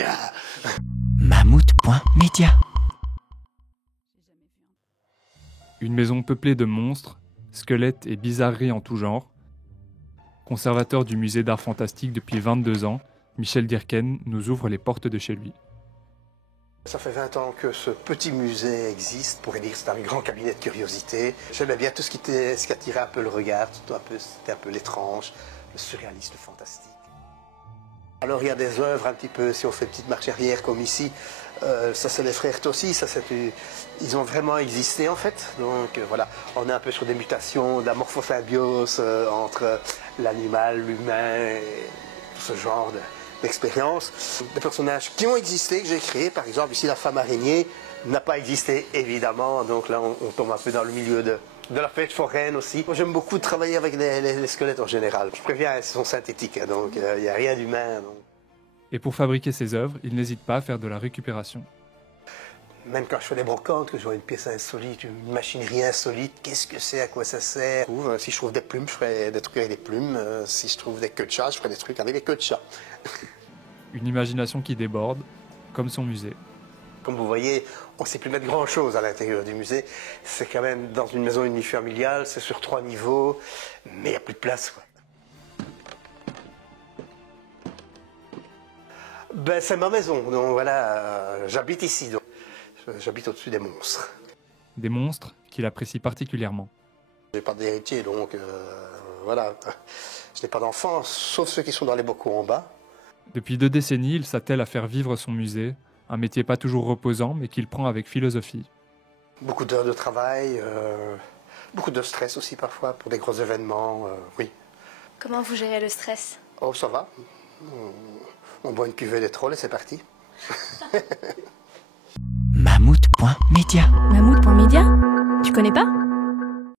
rien. Mammouth.media. Une maison peuplée de monstres, squelettes et bizarreries en tout genre. Conservateur du musée d'art fantastique depuis 22 ans, Michel Dirken nous ouvre les portes de chez lui. Ça fait 20 ans que ce petit musée existe. On pourrait dire que c'est un grand cabinet de curiosité. J'aimais bien tout ce qui attirait un peu le regard, c'était un peu l'étrange, le surréaliste, le fantastique. Alors il y a des œuvres un petit peu, si on fait une petite marche arrière comme ici, ça c'est les frères Tossi, ils ont vraiment existé en fait. Donc voilà, on est un peu sur des mutations, de la morphosymbiose entre l'animal, l'humain, et tout ce genre d'expériences. Des personnages qui ont existé, que j'ai créés, par exemple ici la femme araignée n'a pas existé évidemment, donc là on tombe un peu dans le milieu de la fête foraine aussi. Moi j'aime beaucoup travailler avec les squelettes en général. Je préviens, ils sont synthétiques, hein, donc il n'y a rien d'humain. Donc. Et pour fabriquer ses œuvres, il n'hésite pas à faire de la récupération. Même quand je fais des brocantes, que je vois une pièce insolite, une machinerie insolite, qu'est-ce que c'est, à quoi ça sert? Si je trouve des plumes, je ferai des trucs avec des plumes. Si je trouve des queues de chat, je ferai des trucs avec des queues de chat. Une imagination qui déborde, comme son musée. Comme vous voyez, on ne sait plus mettre grand-chose à l'intérieur du musée. C'est quand même dans une maison unifamiliale, c'est sur 3 niveaux, mais il n'y a plus de place, quoi. Ben, c'est ma maison, donc voilà, j'habite ici, donc j'habite au-dessus des monstres. Des monstres qu'il apprécie particulièrement. Je n'ai pas d'héritier, donc voilà. Je n'ai pas d'enfants, sauf ceux qui sont dans les bocaux en bas. Depuis 2 décennies, il s'attelle à faire vivre son musée, un métier pas toujours reposant, mais qu'il prend avec philosophie. Beaucoup d'heures de travail, beaucoup de stress aussi parfois pour des gros événements, oui. Comment vous gérez le stress? Oh, ça va. On boit une cuvée de troll et c'est parti. Mammouth.media. Mammouth.media? Tu connais pas?